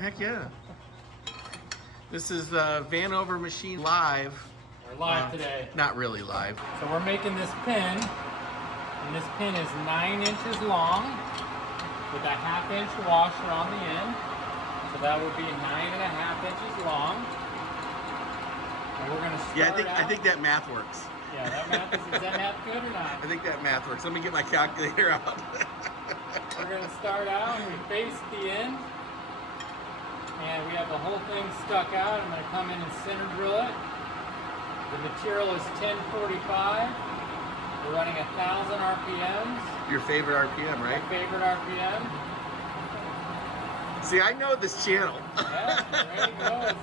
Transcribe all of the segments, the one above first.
Heck yeah. This is Vanover Machine live. We're live today. Not really live. So we're making this pin, and this pin is 9 inches long with a 1/2 inch washer on the end. So that would be 9.5 inches long. And we're gonna start I think that math works. Yeah, that math is that math good or not? I think that math works. Let me get my calculator out. We're gonna start out and we face the end. And we have the whole thing stuck out. I'm gonna come in and center drill it. The material is 1045. We're running 1,000 RPMs. Your favorite RPM, right? My favorite RPM. See, I know this channel. Yeah, there it goes.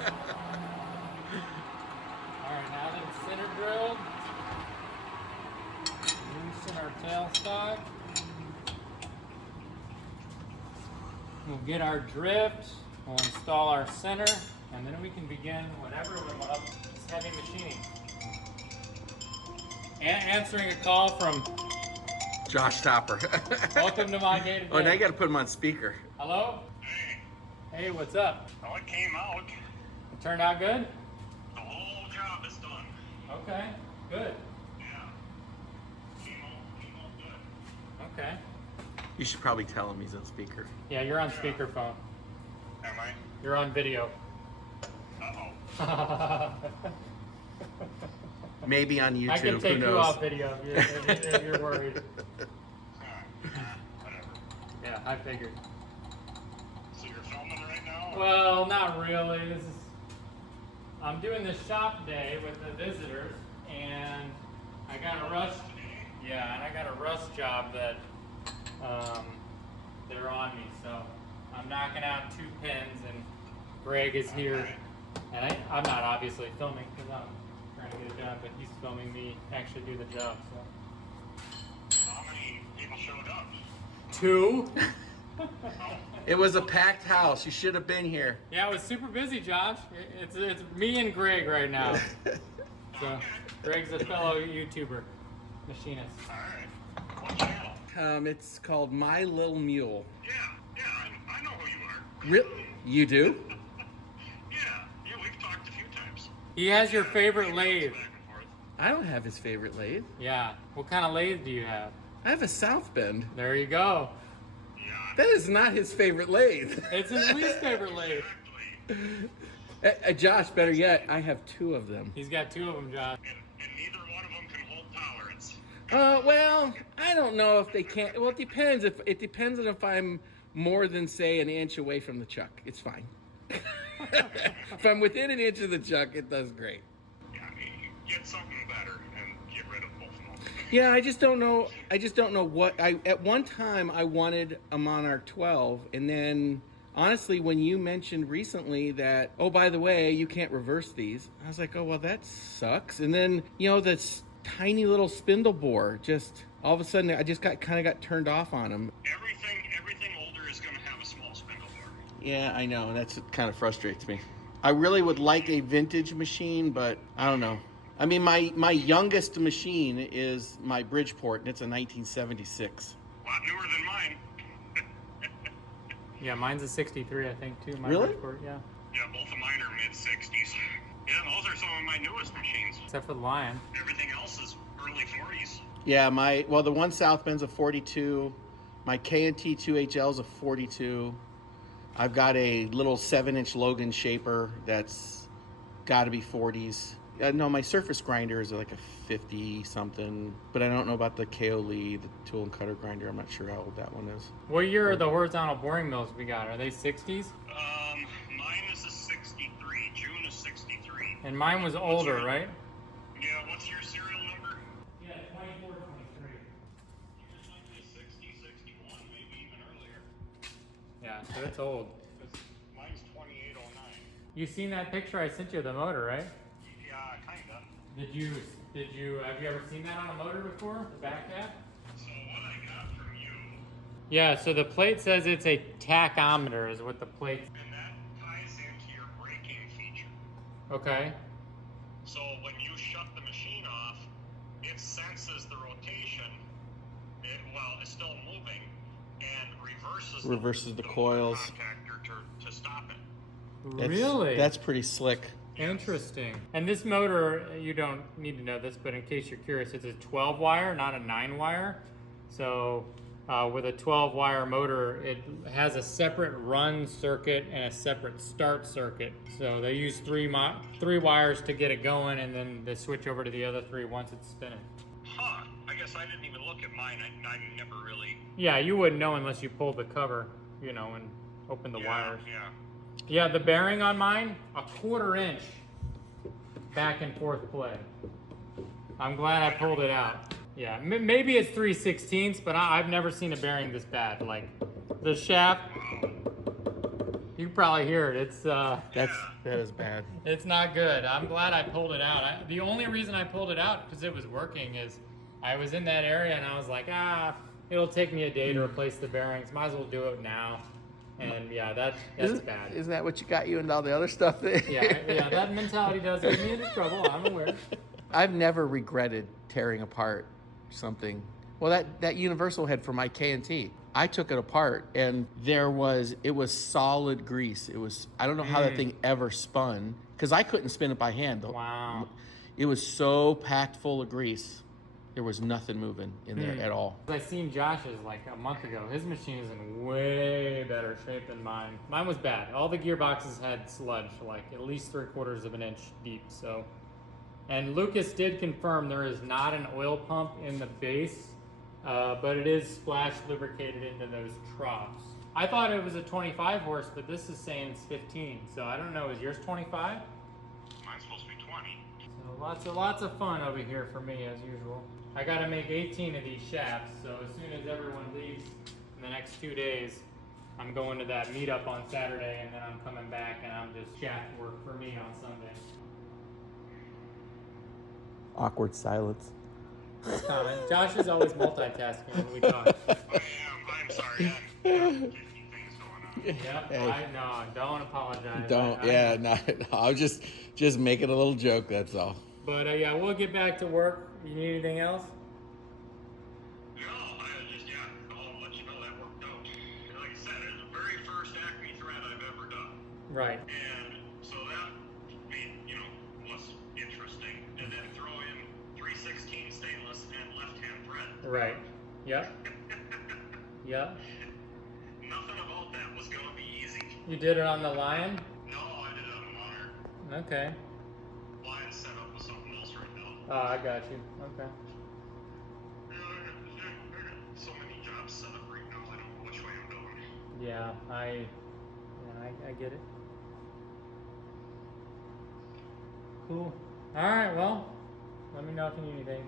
Alright, now that it's center drilled, loosen our tailstock. We'll get our drift, we'll install our center, and then we can begin whatever we want. It's heavy machining. Answering a call from Josh Topper. Welcome to my day-to-day. Oh, now you got to put him on speaker. Hello? Hey. Hey, what's up? Well, it came out. It turned out good? The whole job is done. Okay, good. Yeah. Came out good. Okay. You should probably tell him he's on speaker. Yeah, you're on speakerphone. Am I? You're on video. Uh-oh. Maybe on YouTube. I can take Who you knows? off video if you're worried. Whatever. Yeah, I figured. So you're filming right now? Well, not really. I'm doing this shop day with the visitors, and I got a rust. Yeah, and I got a rust job that they're on me. So I'm knocking out 2 pins, and Greg is here, and I'm not obviously filming because I'm trying to get a job, but he's filming me actually do the job. So How many people showed up? 2. It was a packed house. You should have been here. Yeah, it was super busy, Josh. It's me and Greg right now. So Greg's a fellow YouTuber, machinist. All right. What channel? It's called My Little Mule. Yeah, I know who you are. Really? You do? Yeah, we've talked a few times. He has your favorite lathe. Back and forth. I don't have his favorite lathe. Yeah. What kind of lathe do you have? I have a South Bend. There you go. Yeah. That is not his favorite lathe. It's his least favorite lathe. Exactly. Josh, better yet, I have 2 of them. He's got 2 of them, Josh. And neither one of them can hold tolerance. Well, I don't know if they can. Well, it depends. It depends on if I'm more than, say, an inch away from the chuck. It's fine. If I'm within an inch of the chuck, it does great. Yeah, I mean, you get something better and get rid of both of them. Yeah, I just don't know. What at one time I wanted a Monarch 12, and then honestly, when you mentioned recently that, oh, by the way, you can't reverse these, I was like, oh, well, that sucks. And then this tiny little spindle bore, just all of a sudden, I just got turned off on them. Everything older is going to have a small spindle bore. Yeah, I know, and that's kind of frustrates me. I really would like a vintage machine, but I don't know. I mean, my youngest machine is my Bridgeport, and it's a 1976. A lot newer than mine. Yeah, mine's a 63, I think, too. My Really? Bridgeport, yeah. Yeah, both of mine are mid-60s. Yeah, those are some of my newest machines. Except for the Lion. Everything else is early 40s. Yeah, the one South Bend's a 42. My K&T 2HL is a 42. I've got a little 7-inch Logan shaper that's got to be 40s. No, my surface grinder is like a 50 something, but I don't know about the KO Lee, the tool and cutter grinder. I'm not sure how old that one is. What year are the horizontal boring mills we got? Are they 60s? Mine is a 63. June is 63. And mine was older, right? Yeah, what's your serial number? Yeah, 2423. Yours might be 60, 61, maybe even earlier. Yeah, so it's old. Mine's 2809. You seen that picture I sent you of the motor, right? Yeah, kinda. Have you ever seen that on a motor before? The back cap? So what I got from you, Yeah, so the plate says it's a tachometer is what the plate. and that ties into your braking feature. Okay. So when you shut the machine off, it senses the rotation. It's still moving, and reverses The coils. contactor to stop it. Really? That's pretty slick. Interesting. And this motor, you don't need to know this, but in case you're curious, it's a 12 wire, not a 9 wire. So with a 12 wire motor, it has a separate run circuit and a separate start circuit. So they use three wires to get it going, and then they switch over to the other 3 once it's spinning. Huh. I guess I didn't even look at mine. I never really... Yeah, you wouldn't know unless you pulled the cover, you know, and opened the wires. Yeah. Yeah, the bearing on mine, 1/4 inch back and forth play. I'm glad I pulled it out. Yeah, maybe it's 3/16, but I've never seen a bearing this bad. Like the shaft, you can probably hear it. It's That is bad. it's not good. I'm glad I pulled it out. The only reason I pulled it out because it was working is I was in that area and I was like, it'll take me a day to replace the bearings. Might as well do it now. And yeah, that's bad. Isn't that what you got you into all the other stuff? Yeah, that mentality does get me into trouble. I'm aware. I've never regretted tearing apart something. Well, that universal head for my K&T, I took it apart and it was solid grease. I don't know how that thing ever spun because I couldn't spin it by hand. Wow. It was so packed full of grease. There was nothing moving in there at all. I seen Josh's like a month ago. His machine is in way better shape than mine. Mine was bad. All the gearboxes had sludge, like at least 3/4 of an inch deep. So, and Lucas did confirm there is not an oil pump in the base, but it is splash lubricated into those troughs. I thought it was a 25 horse, but this is saying it's 15. So I don't know. Is yours 25? Mine's supposed to be 20. So lots of fun over here for me as usual. I gotta make 18 of these shafts, so as soon as everyone leaves in the next 2 days, I'm going to that meetup on Saturday, and then I'm coming back and I'm just shaft work for me on Sunday. Awkward silence. No comment. Josh is always multitasking when we talk. I'm sorry. I have 50 things going on. Yep, Hey. no, don't apologize. I was just making a little joke, that's all. But yeah, we'll get back to work. You need anything else? No, I'll let you know that worked out. Like I said, it's the very first Acme thread I've ever done. Right. And so that was interesting. And then throw in 3/16 stainless and left-hand thread. Right. Yep. Yep. Nothing about that was going to be easy. You did it on the Lion? No, I did it on a monitor. Okay. Lion set up with something else right now. Oh, I got you. Okay. I got so many jobs set up right now, I don't know which way I'm going. Yeah, I get it. Cool. All right, well, let me know if you need anything.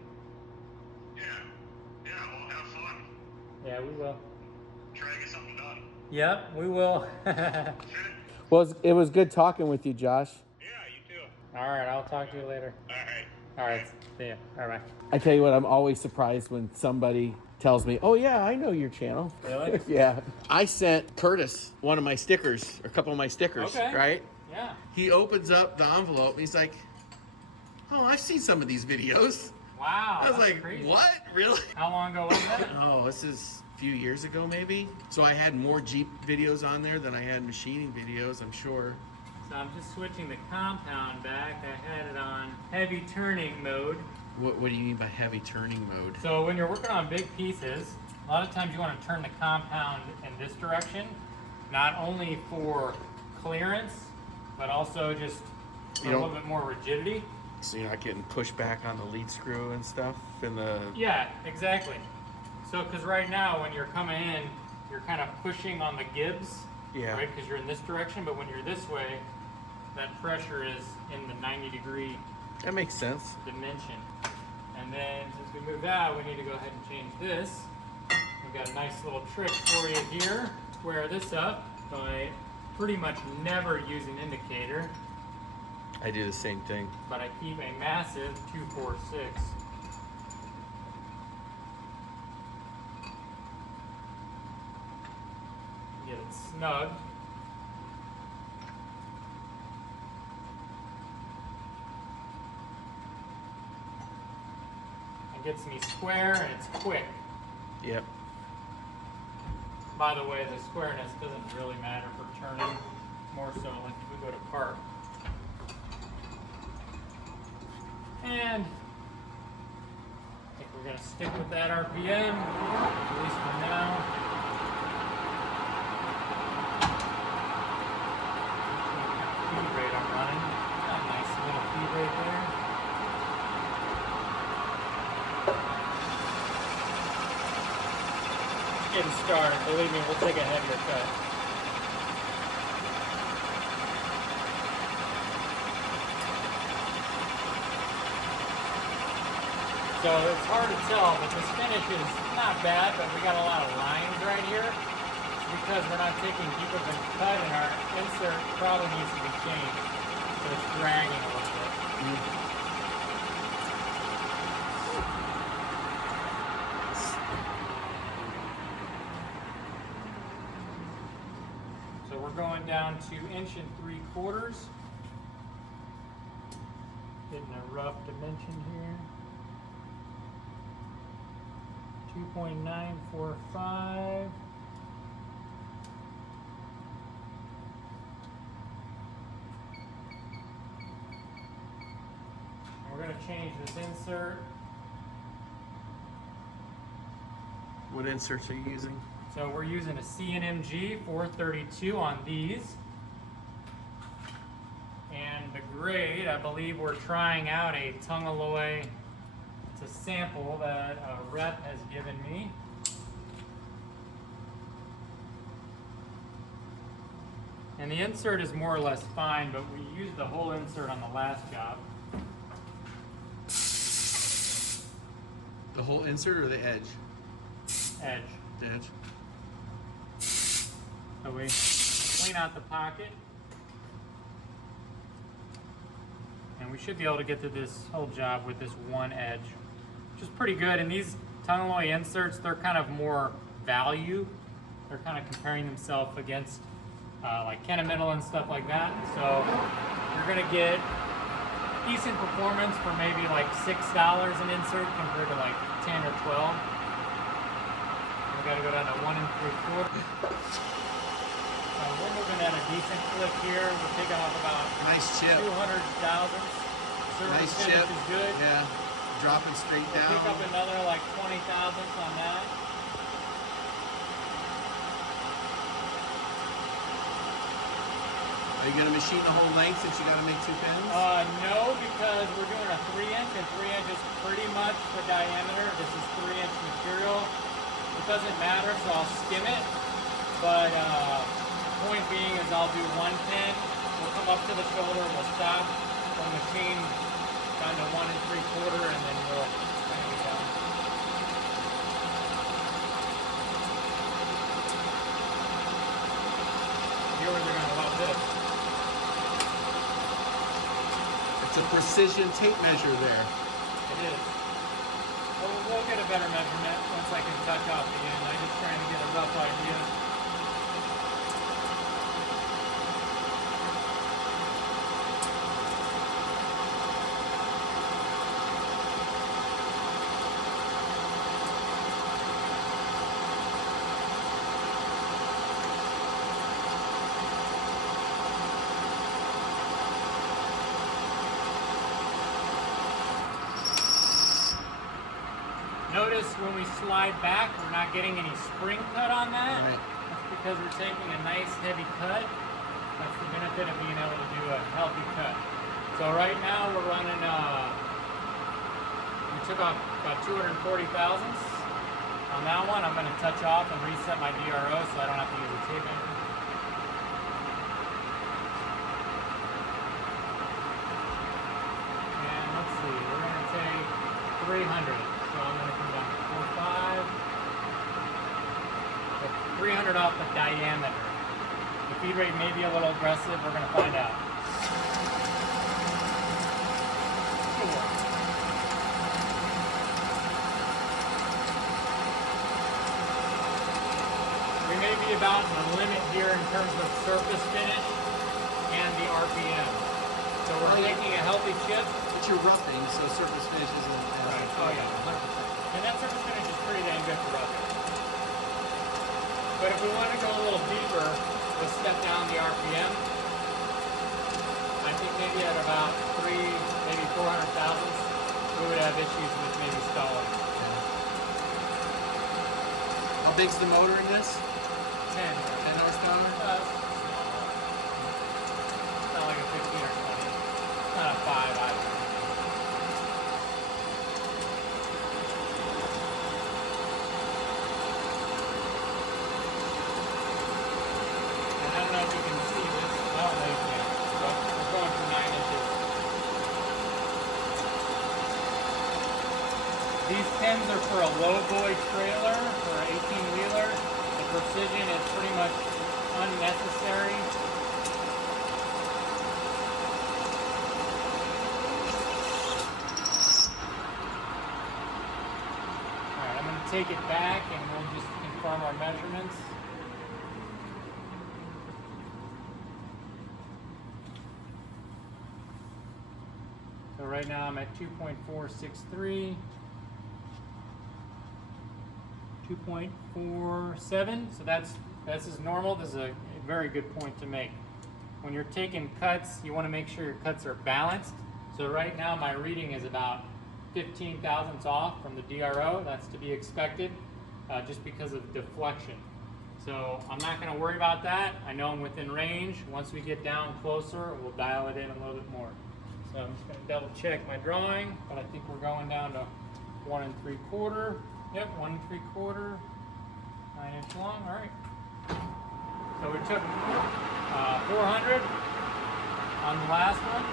Yeah, well, have fun. Yeah, we will. Try to get something done. Yep, we will. Well, it was good talking with you, Josh. Yeah, you too. All right, I'll talk to you later. All right. All right, see ya. All right. I tell you what, I'm always surprised when somebody tells me, oh yeah, I know your channel. Really? Yeah. I sent Curtis one of my stickers, or a couple of my stickers, Okay. right? Yeah. He opens up the envelope and he's like, oh, I've seen some of these videos. Wow. I was that's like, crazy. what? Really? How long ago was that? Oh, this is a few years ago maybe. So I had more Jeep videos on there than I had machining videos, I'm sure. So I'm just switching the compound back. I had it on heavy turning mode. What do you mean by heavy turning mode? So when you're working on big pieces, a lot of times you want to turn the compound in this direction, not only for clearance, but also just for a little bit more rigidity. So you're not getting pushed back on the lead screw and stuff in the... Yeah, exactly. So, because right now when you're coming in, you're kind of pushing on the gibs, Yeah. right? Because you're in this direction, but when you're this way, that pressure is in the 90-degree That makes sense. dimension. And then since we moved out, we need to go ahead and change this. We've got a nice little trick for you here. Square this up by pretty much never use an indicator, I do the same thing. but I keep a massive 246. Get it snug. It gets me square and it's quick. Yep. By the way, the squareness doesn't really matter for turning. More so like if we go and I think we're gonna stick with that RPM, at least for now. Feed rate I'm running. Got a nice little feed rate there. Getting started, believe me, we'll take a heavier cut. So it's hard to tell, but this finish is not bad, but we got a lot of lines right here. It's because we're not taking deep of a cut and our insert probably needs to be changed. So it's dragging a little bit. So we're going down to 1 3/4. Getting a rough dimension here. 2.945. We're going to change this insert. What inserts are you using? So we're using a C&MG 432 on these. And the grade, I believe we're trying out a tongue alloy. It's a sample that a rep has given me. And the insert is more or less fine, but we used the whole insert on the last job. The whole insert or the edge? Edge. The edge. So we clean out the pocket. And we should be able to get to this whole job with this one edge, which is pretty good. And these tongue alloy inserts, they're kind of more value. They're kind of comparing themselves against like Kennametal and stuff like that. So you're gonna get decent performance for maybe like $6 an insert compared to like 10 or 12. We gotta go down to 1 3/4. We're moving at a decent clip here. We're taking off about Nice chip. 200,000. Nice Service chip. is good. Yeah. Dropping straight We'll down. pick up another like 20 thousandths on that. Are you going to machine the whole length since you got to make 2 pins? No, because we're doing a 3-inch, and 3-inch is pretty much the diameter. This is 3-inch material. It doesn't matter, so I'll skim it. But point being is I'll do 1 pin. We'll come up to the shoulder. We'll stop. We'll machine down to 1 3/4, and then we'll crank it down. Viewers are going to love this. It's a precision tape measure there. It is. We'll get a better measurement once I can touch off the end. I'm just trying to get a rough idea. Notice when we slide back, we're not getting any spring cut on that. Right. That's because we're taking a nice heavy cut. That's the benefit of being able to do a healthy cut. So right now we're running, we took off about 240 thousandths. On that one, I'm going to touch off and reset my DRO so I don't have to use a tape measure. And let's see, we're going to take 300. So I'm going to come down to 4.5. 300 off the diameter. The feed rate may be a little aggressive. We're going to find out. We may be about the limit here in terms of surface finish and the RPM. So we're taking a healthy chip. But you're roughing, so surface finish isn't as Right. Oh yeah, 100%. And that surface finish is pretty dang good for roughing. But if we want to go a little deeper, we'll step down the RPM. I think maybe at about 400 thousandths. we would have issues with maybe stalling. How big's the motor in this? 10. 10 horsepower? Not like a 15 or 20. Not a 5 either. And I don't know if you can see this. Oh, no, you can't. But we're going for 9 inches. These pins are for a Lowboy trailer, for an 18-wheeler. The precision is pretty much unnecessary. Alright, I'm going to take it back and we'll just confirm our measurements. So right now I'm at 2.463. 2.47, so that's as normal. This is a very good point to make. When you're taking cuts, you want to make sure your cuts are balanced. So right now my reading is about 15 thousandths off from the DRO. That's to be expected just because of deflection. So I'm not going to worry about that. I know I'm within range. Once we get down closer, we'll dial it in a little bit more. So I'm just going to double check my drawing, but I think we're going down to 1 3/4. Yep, 1 3/4, 9-inch long. All right. So we took 400 on the last one,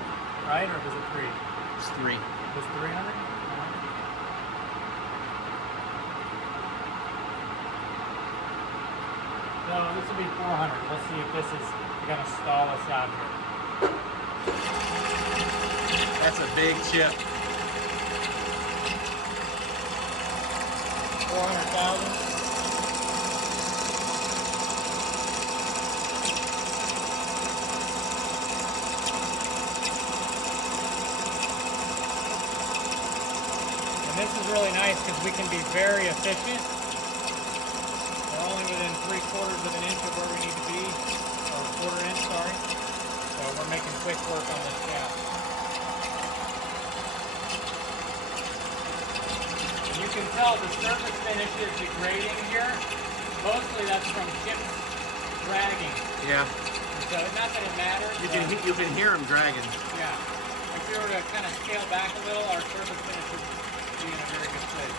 right? Or was it 3? It's 3. It was 300. So this will be 400. Let's see if this is going to stall us out here. That's a big chip. 400,000. And this is really nice because we can be very efficient. We're only within 3/4 of an inch of where we need to be, or 1/4 inch, sorry. So we're making quick work on this shaft. You can tell the surface finish is degrading here. Mostly that's from chips dragging. Yeah. So not that it matters. You can hear them dragging. Yeah. If we were to kind of scale back a little, our surface finish would be in a very good place.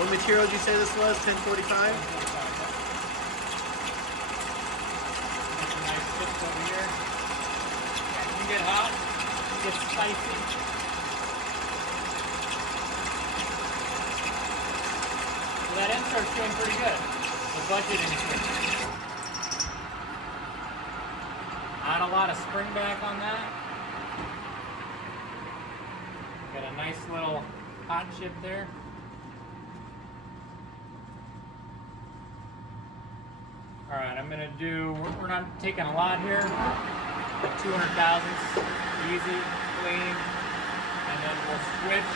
What material did you say this was? 1045? Make some nice chips over here. Yeah, it can get hot, it gets spicy. So that insert's doing pretty good. The budget insert. Not a lot of spring back on that. Got a nice little hot chip there. All right, I'm gonna do, we're not taking a lot here, 200 thousandths, easy, clean, and then we'll switch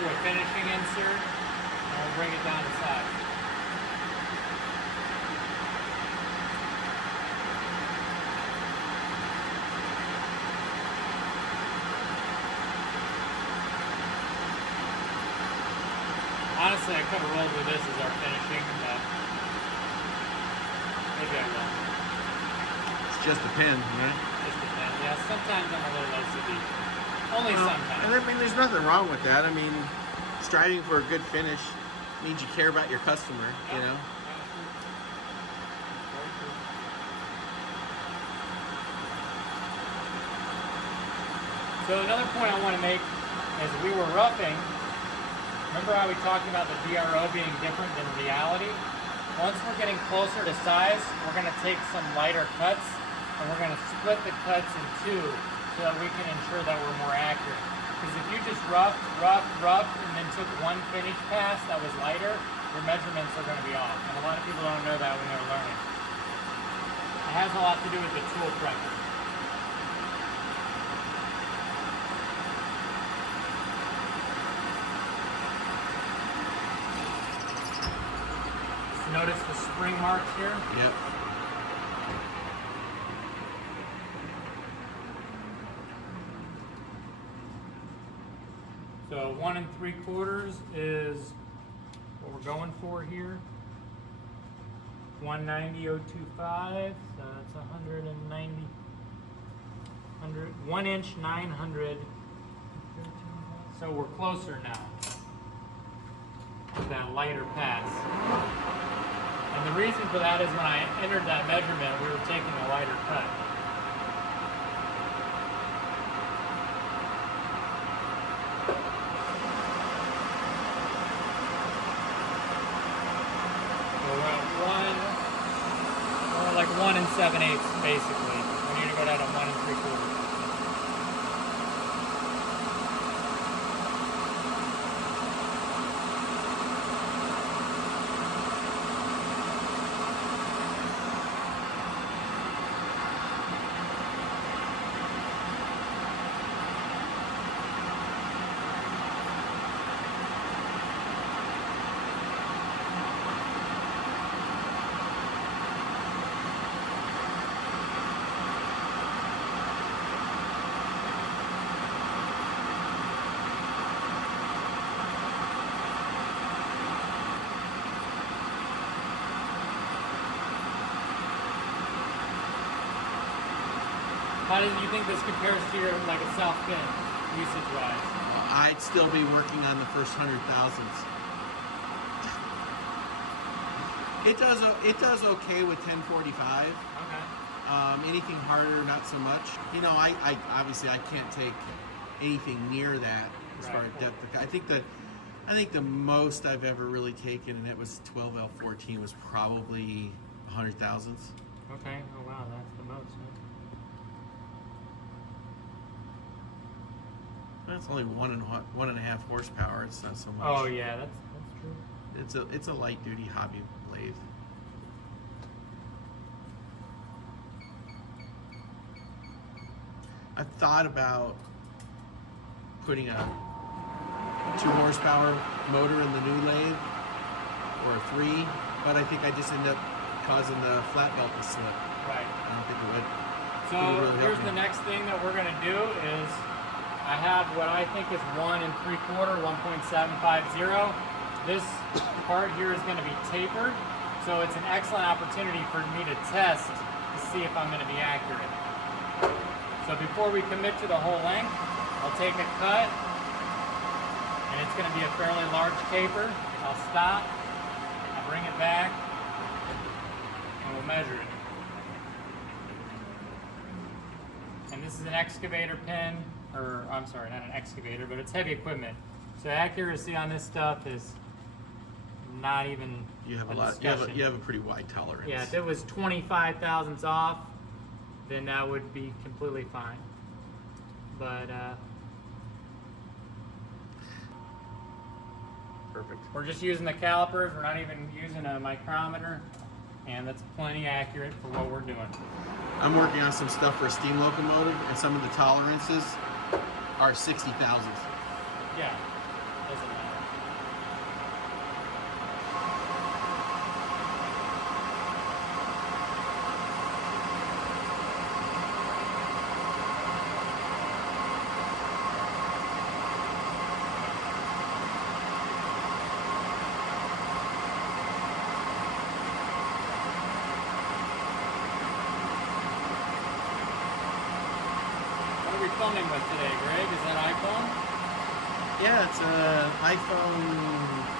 to a finishing insert, and we'll bring it down to size. Honestly, I could have rolled with this as our finishing, but maybe I will. It's just a pin, right? Just a pin. Yeah, sometimes I'm a little OCD. Only sometimes. And I mean, there's nothing wrong with that. I mean, striving for a good finish means you care about your customer, you know? So another point I want to make is we were roughing. Remember how we talked about the DRO being different than reality? Once we're getting closer to size, we're going to take some lighter cuts and we're going to split the cuts in two so that we can ensure that we're more accurate. Because if you just roughed, and then took one finish pass that was lighter, your measurements are going to be off. And a lot of people don't know that when they're learning. It has a lot to do with the tool prep. Notice the spring marks here? Yep. So 1 3/4 is what we're going for here. 190.025, so that's 190, 1 inch 900. So we're closer now to that lighter pass. And the reason for that is when I entered that measurement, we were taking a lighter cut. Like 1 7/8 basically. We need to go down to 1 3/4. How do you think this compares to your like a South Bend usage-wise? I'd still be working on the first 100,000s. It does okay with 1045. Okay. Anything harder, not so much. You know, I obviously I can't take anything near that as far as depth. I think the most I've ever really taken, and it was 12L14, was probably 100,000s. Okay. Oh wow, that's the most. Huh? That's only 1.5 horsepower. It's not so much. Oh yeah, that's true. It's a light duty hobby lathe. I've thought about putting a 2 horsepower motor in the new lathe, or a 3, but I think I just end up causing the flat belt to slip. Right. I don't think it would. So really here's help the me. next thing that we're gonna do is I have what I think is 1 3/4, 1.750. This part here is gonna be tapered, so it's an excellent opportunity for me to test to see if I'm gonna be accurate. So before we commit to the whole length, I'll take a cut, and it's gonna be a fairly large taper. I'll stop, I'll bring it back, and we'll measure it. And this is an excavator pin, or I'm sorry, not an excavator, but it's heavy equipment. So accuracy on this stuff is not even You have a lot. discussion. You have a pretty wide tolerance. Yeah, if it was 25 thousandths off, then that would be completely fine. But Perfect. we're just using the calipers. We're not even using a micrometer, and that's plenty accurate for what we're doing. I'm working on some stuff for a steam locomotive, and some of the tolerances are 60 thousandths. Yeah, doesn't matter. What are we filming with today, Greg? Is that iPhone? Yeah, it's an iPhone.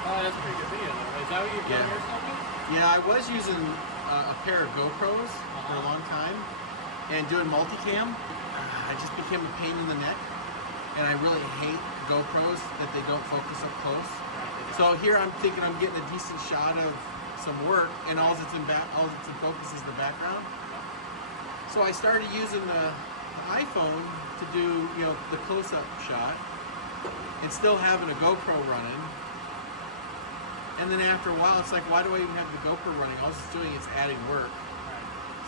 Oh, that's a pretty good video, though. Is that what you filmed Yeah. yourself with? Yeah, I was using a pair of GoPros for a long time, and doing multicam. I just became a pain in the neck, and I really hate GoPros that they don't focus up close. So here I'm thinking I'm getting a decent shot of some work, and all that's in focus is the background. So I started using the iPhone to do, you know, the close-up shot, and still having a GoPro running. And then after a while, it's like, why do I even have the GoPro running? All it's doing is adding work.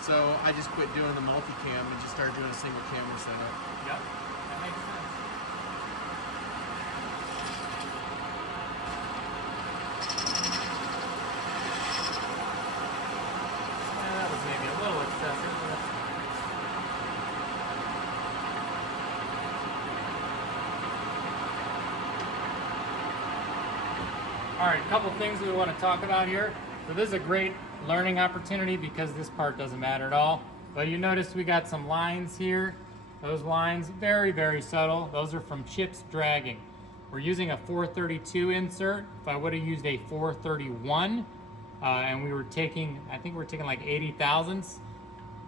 So I just quit doing the multicam and just started doing a single camera setup. Yep, that makes sense. All right, a couple things we want to talk about here. So this is a great learning opportunity because this part doesn't matter at all. But you notice we got some lines here. Those lines, very, very subtle. Those are from chips dragging. We're using a 432 insert. If I would have used a 431, and we were taking, I think we're taking like 80 thousandths.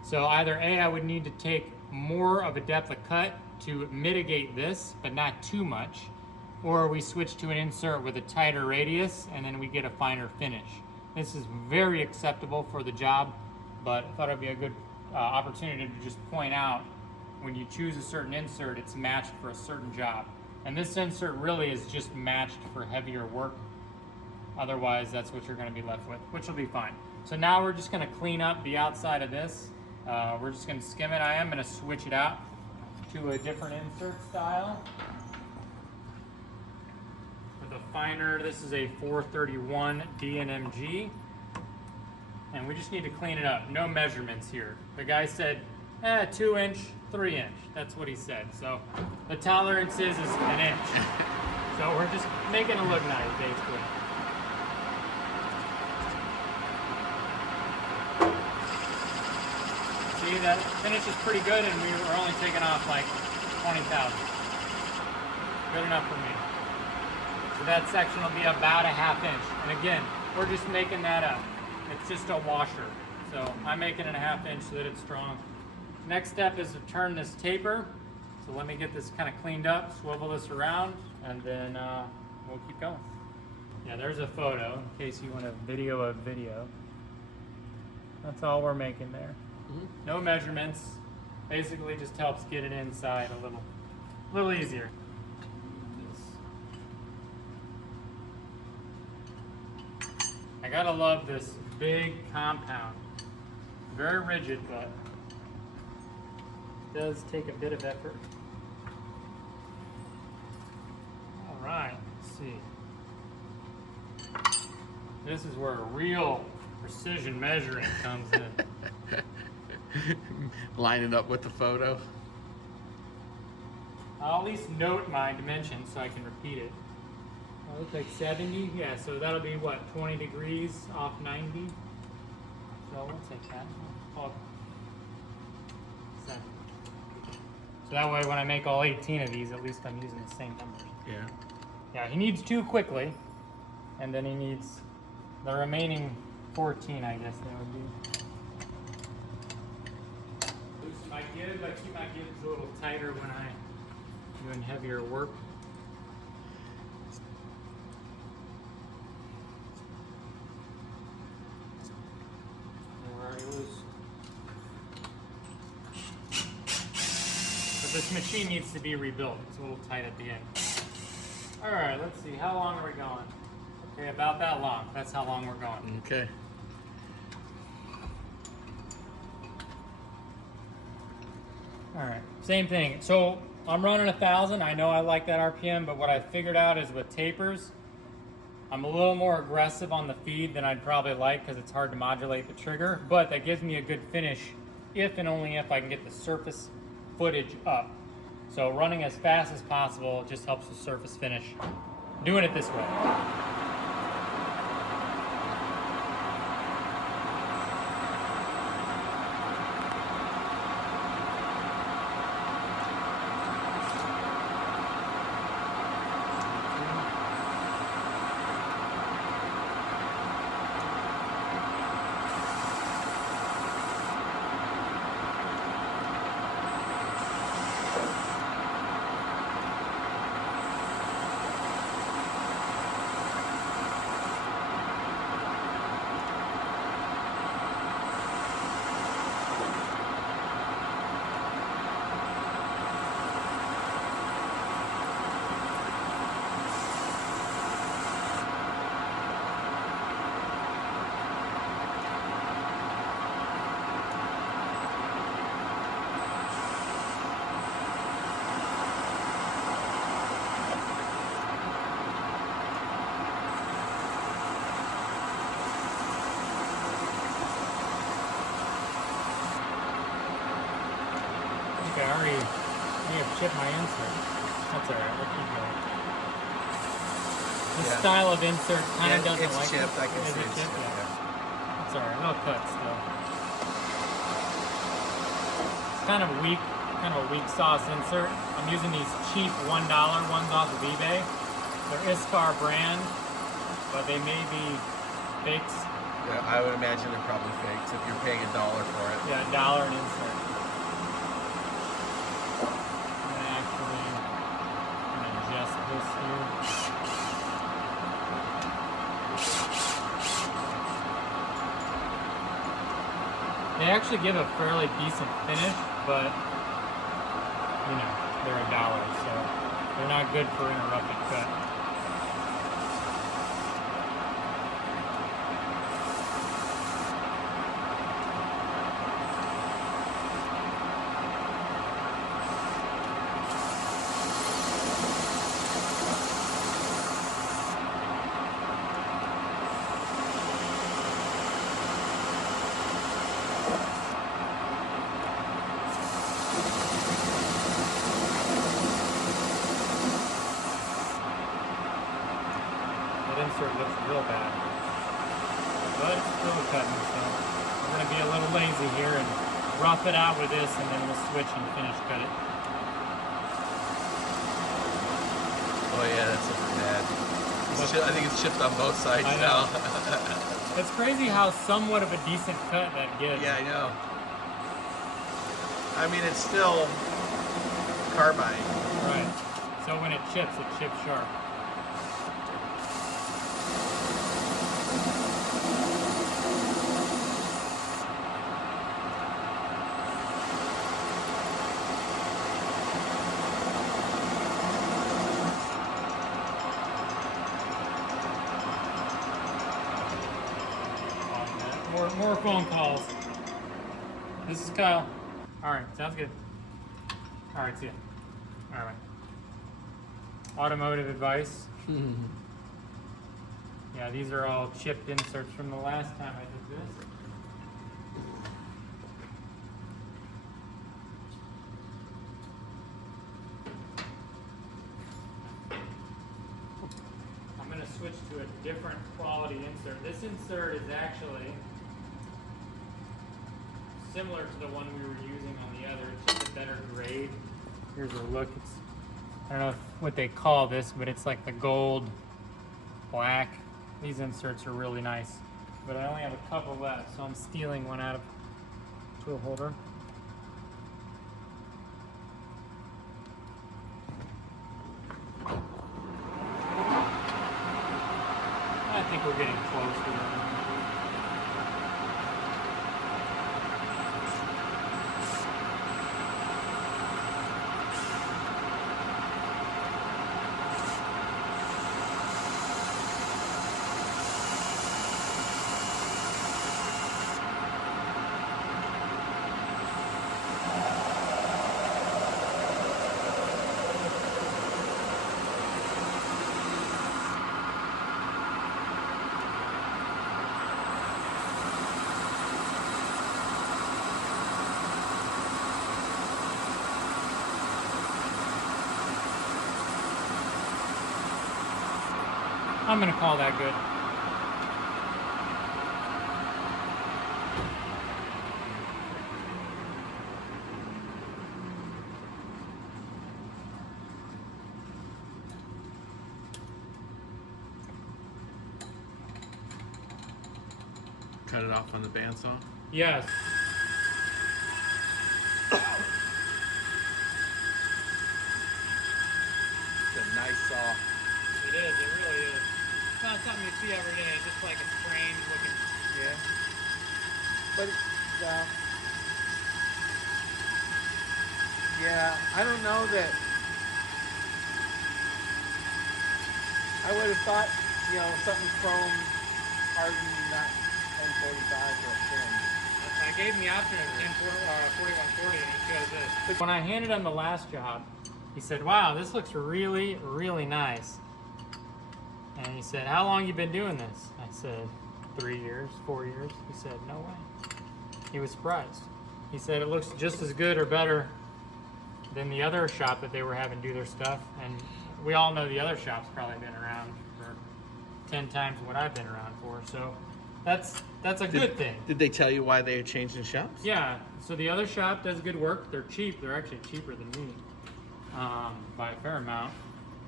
So either A, I would need to take more of a depth of cut to mitigate this, but not too much, or we switch to an insert with a tighter radius and then we get a finer finish. This is very acceptable for the job, but I thought it'd be a good opportunity to just point out when you choose a certain insert, it's matched for a certain job. And this insert really is just matched for heavier work. Otherwise, that's what you're going to be left with, which will be fine. So now we're just going to clean up the outside of this. We're just going to skim it. I am going to switch it out to a different insert style. With a finer, this is a 431 DNMG. And we just need to clean it up. No measurements here. The guy said, 2 inch, 3 inch. That's what he said. So the tolerance is an inch. So we're just making it look nice, basically. See, that finish is pretty good, and we were only taking off like 20,000. Good enough for me. So that section will be about a ½ inch. And again, we're just making that up. It's just a washer. So I'm making it a ½ inch so that it's strong. Next step is to turn this taper. So let me get this kind of cleaned up, swivel this around, and then we'll keep going. Yeah, there's a photo in case you want a video of video. That's all we're making there. No measurements. Basically just helps get it inside a little easier. I gotta love this big compound. Very rigid, but it does take a bit of effort. All right, let's see. This is where real precision measuring comes in. Line it up with the photo. I'll at least note my dimensions so I can repeat it. That looks like 70. Yeah, so that'll be what, 20 degrees off 90? So we'll take that. Oh, 70. So that way when I make all 18 of these, at least I'm using the same numbers. Yeah. Yeah, he needs 2 quickly, and then he needs the remaining 14, I guess that would be. Loosen my gibs. I keep my gibs a little tighter when I'm doing heavier work. We're already loose. But this machine needs to be rebuilt. It's a little tight at the end. All right, let's see. How long are we going? Okay, about that long. That's how long we're going. Okay. All right, same thing. So I'm running 1,000. I know I like that RPM, but what I figured out is with tapers, I'm a little more aggressive on the feed than I'd probably like because it's hard to modulate the trigger, but that gives me a good finish if and only if I can get the surface footage up. So running as fast as possible just helps the surface finish. Doing it this way. I may have chipped my insert. That's alright, we'll keep going. This style of insert kind of doesn't it's like chipped. it. I can see it's chipped. Yeah. It's alright, it'll cut still. It's kind of a weak sauce insert. I'm using these cheap $1 ones off of eBay. They're Iskar brand, but they may be fakes. Yeah, I would imagine they're probably fakes if you're paying $1 for it. Yeah, $1 an insert. I'm gonna adjust this here. They actually give a fairly decent finish, but you know, they're $1, so they're not good for interrupted cut. Insert looks real bad, but it's still cutting, so we're going to be a little lazy here and rough it out with this, and then we'll switch and finish cut it. Oh yeah, that's looking bad. I think it's chipped on both sides now. It's crazy how somewhat of a decent cut that gives. Yeah, I know. I mean, it's still carbide. Right. So when it chips sharp. More phone calls. This is Kyle. Alright, sounds good. Alright, see ya. Alright. Automotive advice. Yeah, these are all chipped inserts from the last time I did this. I'm going to switch to a different quality insert. This insert is actually similar to the one we were using on the other. It's just a better grade. Here's a look. I don't know what they call this, but it's like the gold black. These inserts are really nice, but I only have a couple left, so I'm stealing one out of the tool holder. I think we're getting close to it. I'm going to call that good. Cut it off on the bandsaw? Yes. It's a nice saw. It is, it really is. It's not something you see every day, it's just like a strange looking. Yeah. But, yeah, I don't know that. I would have thought, you know, something chrome hardened, not 1045 or a thin. I gave him the option of 4140 and he chose this. When I handed him the last job, he said, wow, this looks really, really nice. And he said, how long you been doing this? I said, 3 years, 4 years. He said, no way. He was surprised. He said it looks just as good or better than the other shop that they were having do their stuff. And we all know the other shop's probably been around for 10 times what I've been around for. So that's a good thing. Did they tell you why they had changed in shops? Yeah, so the other shop does good work. They're cheap. They're actually cheaper than me by a fair amount.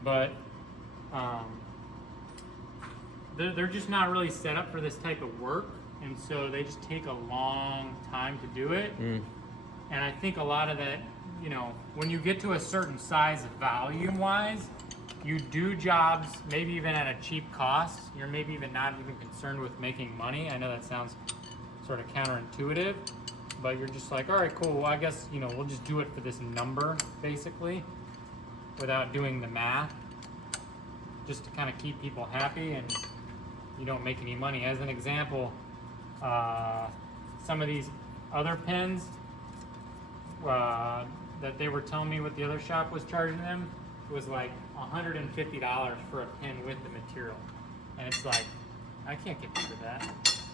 But they're just not really set up for this type of work. And so they just take a long time to do it. And I think a lot of that, you know, when you get to a certain size volume-wise, you do jobs maybe even at a cheap cost. You're maybe even not even concerned with making money. I know that sounds sort of counterintuitive, but you're just like, all right, cool. Well, I guess, you know, we'll just do it for this number, basically, without doing the math, just to kind of keep people happy and you don't make any money. As an example, some of these other pens that they were telling me what the other shop was charging them was like $150 for a pen with the material. And it's like, I can't get rid of that,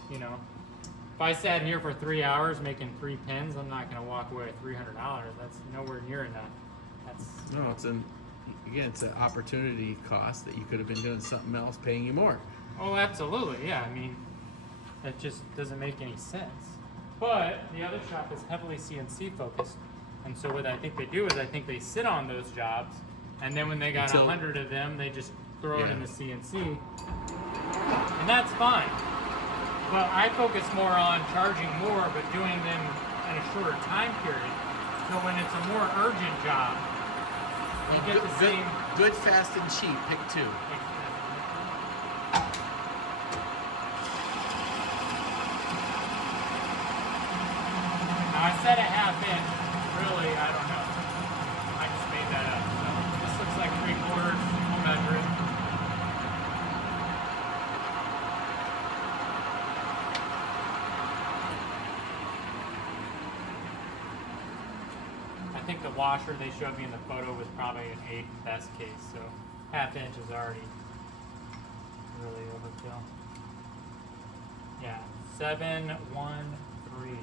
you know. If I sat here for 3 hours making 3 pens, I'm not gonna walk away with $300. That's nowhere near enough. No, it's an opportunity cost that you could have been doing something else paying you more. Oh, absolutely, yeah. I mean, that just doesn't make any sense. But the other shop is heavily CNC focused. And so what I think they do is I think they sit on those jobs, and then when they got 100 of them, they just throw it in the CNC. And that's fine. But I focus more on charging more, but doing them in a shorter time period. So when it's a more urgent job, you get the same. Good, fast, and cheap. Pick 2. Now I said a half inch. Really, I don't know. I just made that up. So this looks like 3/4. We'll measure it. I think the washer they showed me in the photo was probably an 8 best case, so half inch is already really overkill. Yeah, 713.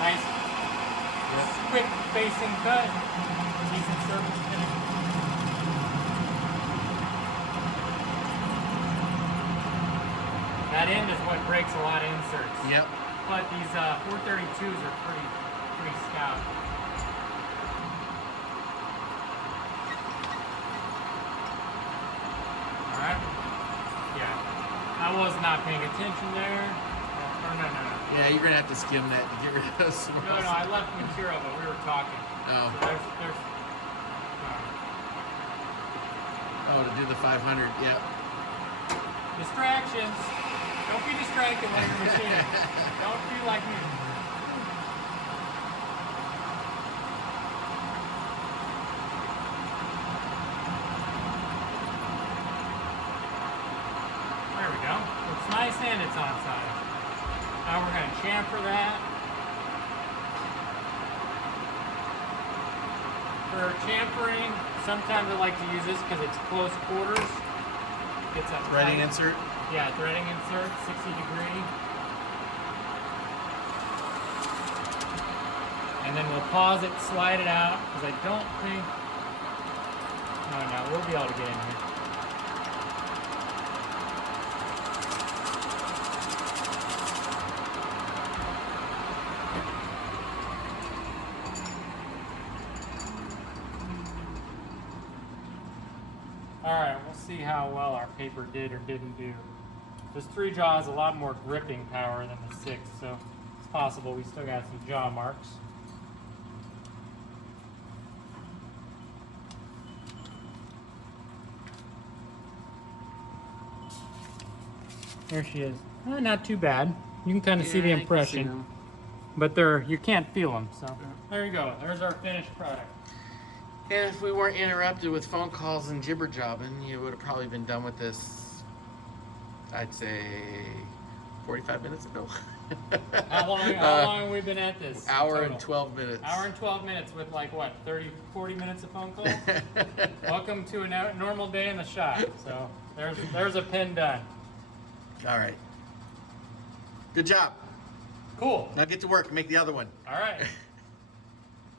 Nice, quick facing cut, decent surface finish. That end is what breaks a lot of inserts. Yep. But these 432s are pretty stout. All right. Yeah, I was not paying attention there. No. Yeah, you're gonna have to skim that to get rid of some. No, I left material, but we were talking. Oh. So there's To do the 500. Yep. distractions. Don't be distracted while you're machining. Don't be like me. There we go. It's nice and it's on side. Now we're going to chamfer that. For chamfering, sometimes I like to use this because it's close quarters. Gets that Threading tight. insert. Yeah, threading insert, 60 degree. And then we'll pause it, slide it out, because I don't think... No, we'll be able to get in here. Alright, we'll see how well our paper did or didn't do. This 3 jaw has a lot more gripping power than the 6, so it's possible we still got some jaw marks. There she is. Not too bad. You can kind of see the impression, but you can't feel them. So there you go. There's our finished product. And if we weren't interrupted with phone calls and jibber jobbing, you would have probably been done with this, I'd say, 45 minutes ago. How long have we been at this? Hour total? and 12 minutes. Hour and 12 minutes with like what, 30, 40 minutes of phone calls? Welcome to a normal day in the shop. So there's a pin done. All right. Good job. Cool. Now get to work and make the other one. All right.